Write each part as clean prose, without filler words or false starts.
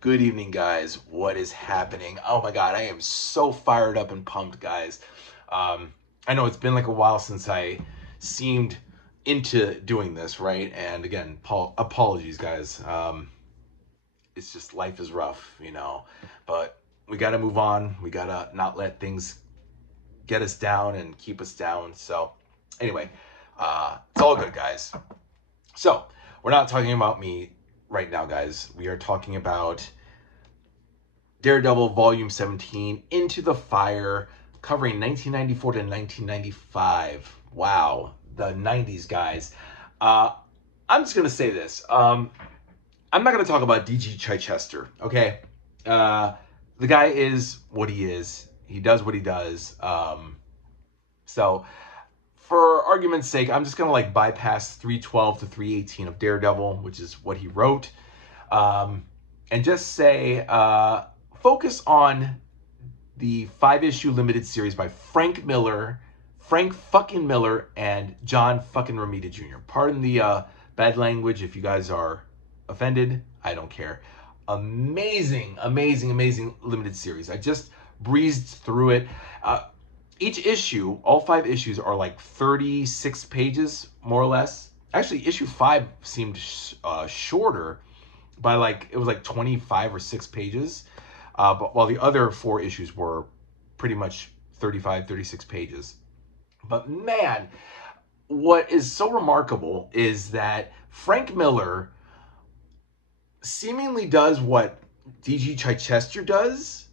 Good evening, guys. What is happening? Oh my God, I am so fired up and pumped, guys. I know it's been like a while since I seemed into doing this, right? And again, apologies, guys. It's just life is rough, but we got to move on. We got to not let things get us down and keep us down. So, anyway, it's all good, guys. So, we're not talking about me right now, guys. We are talking about Daredevil Volume 17, Into the Fire, covering 1994 to 1995. Wow, the 90s, guys. I'm just going to say this. I'm not going to talk about D.G. Chichester, okay? The guy is what he is. He does what he does. So, for argument's sake, I'm just going to bypass 312 to 318 of Daredevil, which is what he wrote. And just say, focus on the 5-issue limited series by Frank fucking Miller, and John fucking Romita Jr. Pardon the bad language if you guys are offended. I don't care. Amazing limited series. I just breezed through it. Each issue, all 5 issues, are like 36 pages, more or less. Actually, issue 5 seemed shorter by it was 25 or 6 pages. But while the other 4 issues were pretty much 35, 36 pages. But man, what is so remarkable is that Frank Miller seemingly does what D.G. Chichester does,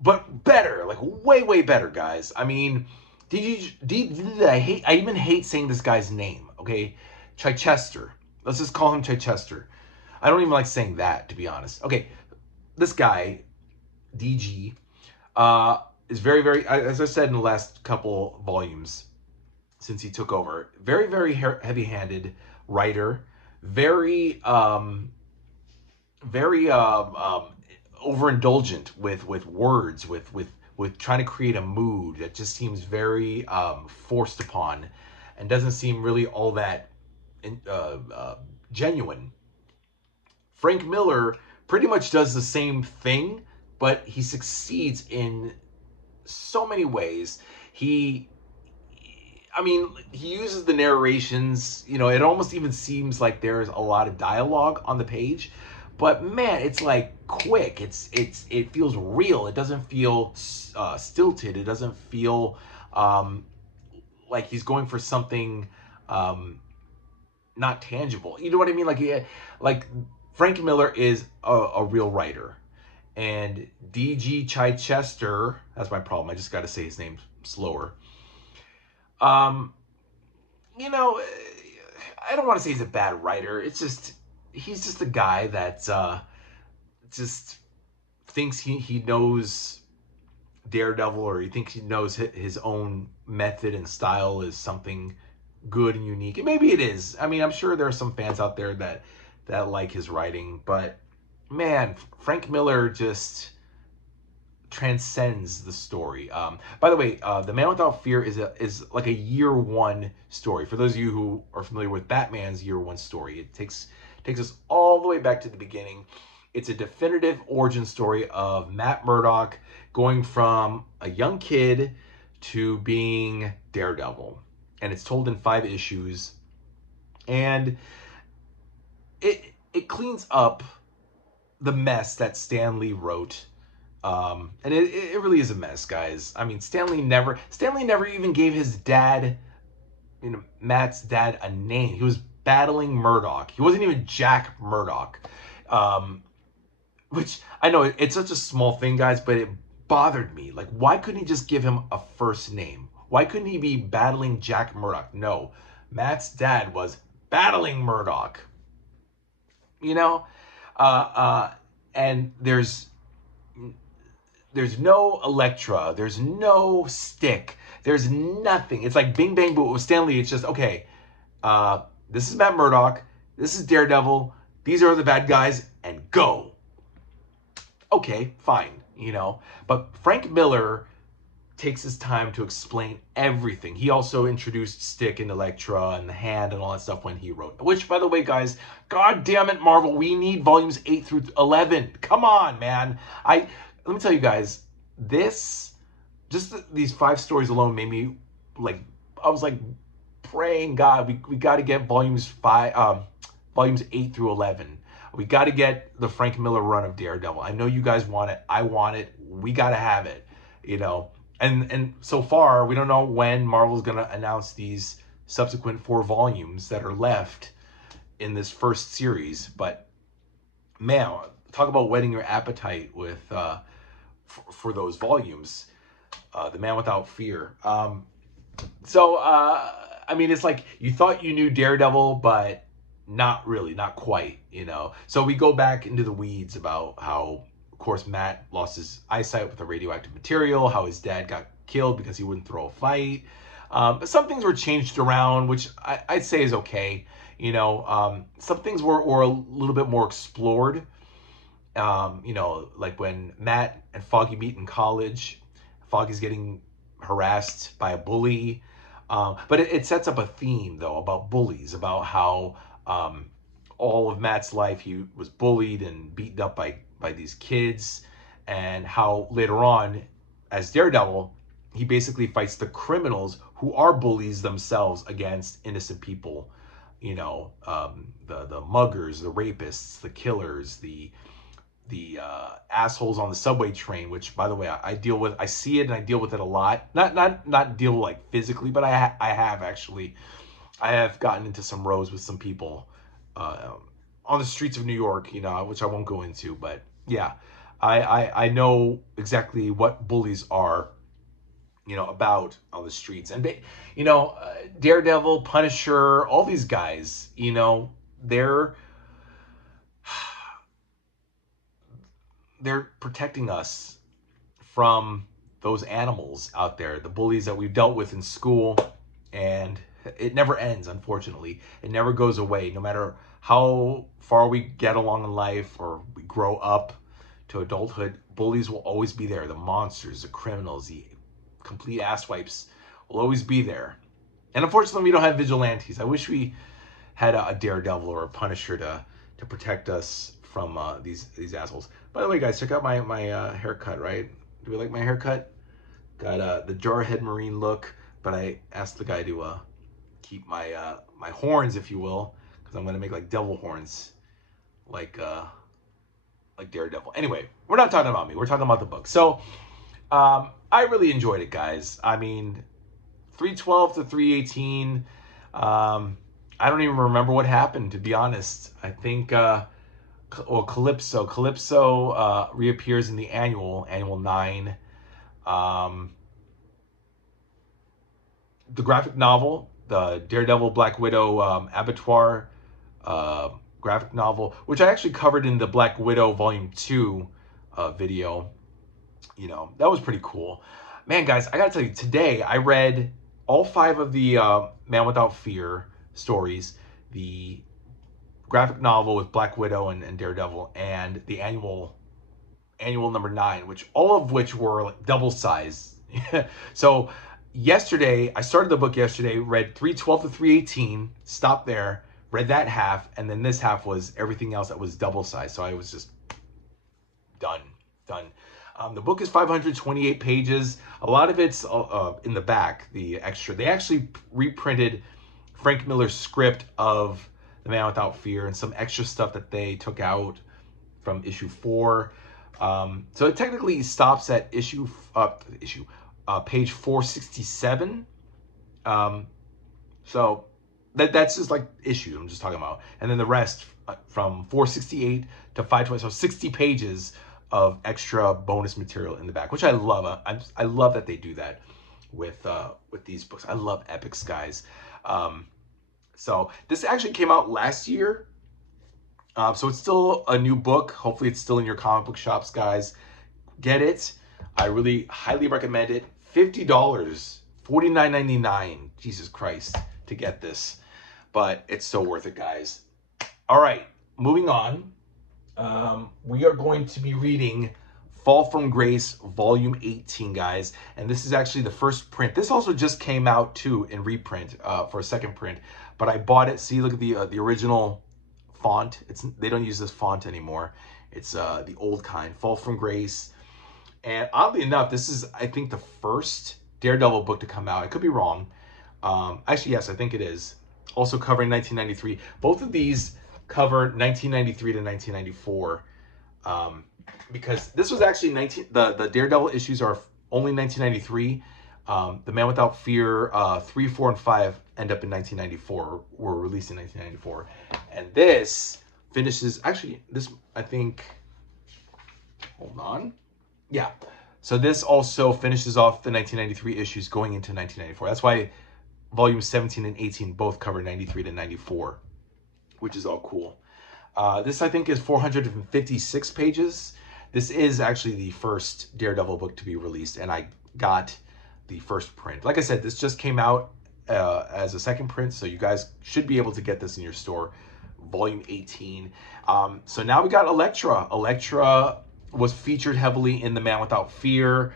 but better, way better, guys. I mean, I even hate saying this guy's name, okay? Chichester. Let's just call him Chichester. I don't even like saying that, to be honest. Okay, this guy, DG, is very, as I said in the last couple volumes since he took over, very heavy-handed writer, very overindulgent with words, with trying to create a mood that just seems very forced upon and doesn't seem really all that genuine. Frank Miller pretty much does the same thing, but he succeeds in so many ways. He uses the narrations. It almost even seems like there's a lot of dialogue on the page, but man, it's quick. It feels real. It doesn't feel stilted. It doesn't feel like he's going for something not tangible. You know what I mean? Frank Miller is a real writer. And D.G. Chichester, that's my problem. I just got to say his name slower. I don't want to say he's a bad writer. It's just, he's just a guy that just thinks he knows Daredevil, or he thinks he knows his own method and style is something good and unique. And maybe it is. I mean, I'm sure there are some fans out there that like his writing, but man, Frank Miller just transcends the story. By the way, The Man Without Fear is like a year 1 story. For those of you who are familiar with Batman's year 1 story, it takes us all the way back to the beginning. It's a definitive origin story of Matt Murdock going from a young kid to being Daredevil, and it's told in 5 issues, and it cleans up the mess that Stan Lee wrote. And it really is a mess, guys. I mean, Stanley never even gave his dad, Matt's dad, a name. He was battling Murdoch. He wasn't even Jack Murdoch. Which, I know, it's such a small thing, guys, but it bothered me. Why couldn't he just give him a first name? Why couldn't he be battling Jack Murdoch? No, Matt's dad was battling Murdoch. And there's no Elektra, there's no Stick, there's nothing. It's like Bing Bang Boo with Stanley. It's just, okay, this is Matt Murdock, this is Daredevil, these are the bad guys, and go. Okay, fine, But Frank Miller takes his time to explain everything. He also introduced Stick and Elektra and the hand and all that stuff when he wrote. Which, by the way, guys, God damn it, Marvel, we need volumes 8 through 11. Come on, man. Let me tell you guys, these 5 stories alone made me like, I was like praying, God, we got to get volumes 8 through 11. We got to get the Frank Miller run of Daredevil. I know you guys want it. I want it. We got to have it, you know. And so far, we don't know when Marvel's going to announce these subsequent 4 volumes that are left in this first series. But man, talk about whetting your appetite with for those volumes. The Man Without Fear. I mean, it's like you thought you knew Daredevil, but not really, not quite, you know. So we go back into the weeds about how, of course, Matt lost his eyesight with the radioactive material, how his dad got killed because he wouldn't throw a fight. But some things were changed around, which I'd say is okay. You know, some things were a little bit more explored. You know, like when Matt and Foggy meet in college, Foggy's getting harassed by a bully. But it sets up a theme, though, about bullies, about how all of Matt's life he was bullied and beaten up by these kids, and how later on, as Daredevil, he basically fights the criminals who are bullies themselves against innocent people. You know, the muggers, the rapists, the killers, the assholes on the subway train, which, by the way, I deal with. I see it and I deal with it a lot. Not deal like physically, but I have actually. I have gotten into some rows with some people on the streets of New York, you know, which I won't go into, but yeah, I know exactly what bullies are, you know, about on the streets. And you know, Daredevil, Punisher, all these guys, you know, they're protecting us from those animals out there, the bullies that we've dealt with in school. And it never ends, unfortunately. It never goes away. No matter how far we get along in life or we grow up to adulthood, bullies will always be there. The monsters, the criminals, the complete asswipes will always be there. And unfortunately, we don't have vigilantes. I wish we had a Daredevil or a Punisher to protect us from these assholes. By the way, guys, check out my haircut, right? Do you like my haircut? Got the Jarhead Marine look, but I asked the guy to keep my my horns, if you will, because I'm gonna make like devil horns, like Daredevil. Anyway, we're not talking about me. We're talking about the book. So I really enjoyed it, guys. I mean, 312 to 318. I don't even remember what happened, to be honest. I think Calypso reappears in the annual 9. The graphic novel, the Daredevil Black Widow Abattoir graphic novel, which I actually covered in the Black Widow Volume 2 video. You know, that was pretty cool. Man, guys, I gotta tell you, today I read all 5 of the Man Without Fear stories, the graphic novel with Black Widow and Daredevil, and the annual number 9, all of which were like double size. So yesterday, I started the book yesterday, read 312 to 318, stopped there, read that half, and then this half was everything else that was double size. So I was just done. The book is 528 pages. A lot of it's in the back, the extra. They actually reprinted Frank Miller's script of The Man Without Fear and some extra stuff that they took out from issue 4. So it technically stops at page 467. So that's just like issues I'm just talking about. And then the rest from 468 to 520. So 60 pages of extra bonus material in the back, which I love. I love that they do that with these books. I love epics, guys. So this actually came out last year. So it's still a new book. Hopefully it's still in your comic book shops, guys. Get it. I really highly recommend it. $50, $49.99. Jesus Christ, to get this. But it's so worth it, guys. All right, moving on. We are going to be reading Fall from Grace, Volume 18, guys. And this is actually the first print. This also just came out, too, in reprint for a second print. But I bought it. See, look at the original font. They don't use this font anymore. It's the old kind, Fall from Grace. And oddly enough, this is, I think, the first Daredevil book to come out. I could be wrong. Actually, yes, I think it is. Also covering 1993. Both of these cover 1993 to 1994. Because this was actually the Daredevil issues are only 1993. The Man Without Fear 3, 4, and 5 end up in 1994. Were released in 1994, and this finishes. Actually, this I think. Hold on. Yeah. So this also finishes off the 1993 issues going into 1994. That's why volumes 17 and 18 both cover 93 to 94, which is all cool. This, I think, is 456 pages. This is actually the first Daredevil book to be released, and I got the first print. Like I said, this just came out as a second print, so you guys should be able to get this in your store. Volume 18. So now we got Elektra. Elektra was featured heavily in The Man Without Fear,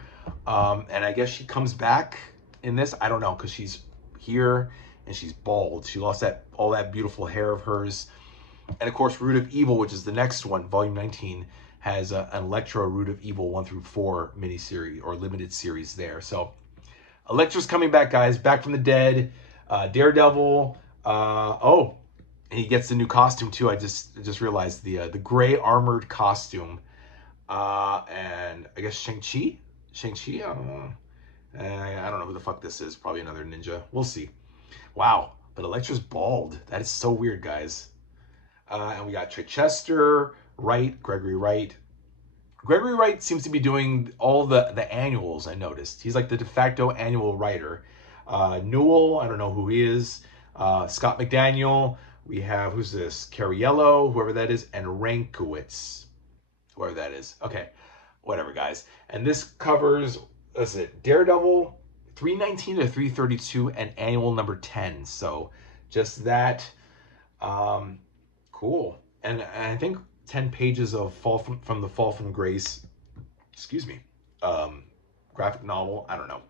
and I guess she comes back in this. I don't know, because she's here and she's bald. She lost all that beautiful hair of hers. And of course, Root of Evil, which is the next one, Volume 19, has an Elektra Root of Evil 1 through 4 miniseries or limited series there. So Elektra's coming back, guys, back from the dead. Daredevil. Oh, and he gets the new costume too. I just realized the gray armored costume. And I guess Shang-Chi. I don't know. I don't know who the fuck this is. Probably another ninja. We'll see. Wow, but Elektra's bald. That is so weird, guys. And we got Chichester, Wright, Gregory Wright. Gregory Wright seems to be doing all the annuals, I noticed. He's like the de facto annual writer. Newell, I don't know who he is. Scott McDaniel. We have, who's this? Cariello, whoever that is. And Rankowitz, whoever that is. Okay, whatever, guys. And this covers, is it Daredevil 319 to 332 and annual number 10. So just that. Cool. And I think 10 pages of from the Fall from Grace, excuse me, graphic novel. I don't know.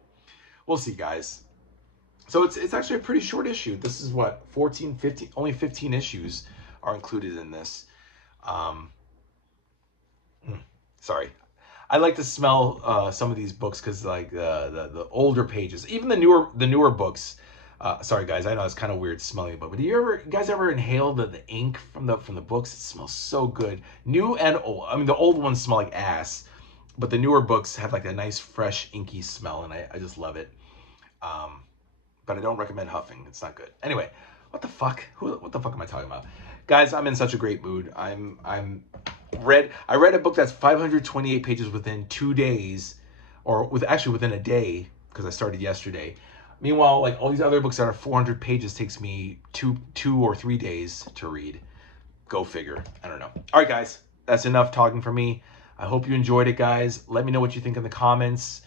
We'll see, guys. So it's actually a pretty short issue. This is what, 14, 15, only 15 issues are included in this. Sorry. I like to smell some of these books because like the older pages, even the newer books. Sorry guys, I know it's kind of weird smelling, but do you guys ever inhale the ink from the books? It smells so good. New and old. I mean, the old ones smell like ass, but the newer books have like a nice fresh inky smell, and I just love it. But I don't recommend huffing. It's not good. Anyway, what the fuck? What the fuck am I talking about? Guys, I'm in such a great mood. I read a book that's 528 pages within 2 days, or within a day, because I started yesterday. Meanwhile, like all these other books that are 400 pages takes me two or 3 days to read. Go figure. I don't know. All right, guys, that's enough talking for me. I hope you enjoyed it, guys. Let me know what you think in the comments.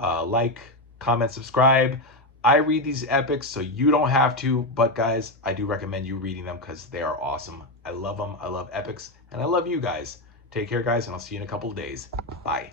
Like, comment, subscribe. I read these epics, so you don't have to. But, guys, I do recommend you reading them because they are awesome. I love them. I love epics, and I love you guys. Take care, guys, and I'll see you in a couple of days. Bye.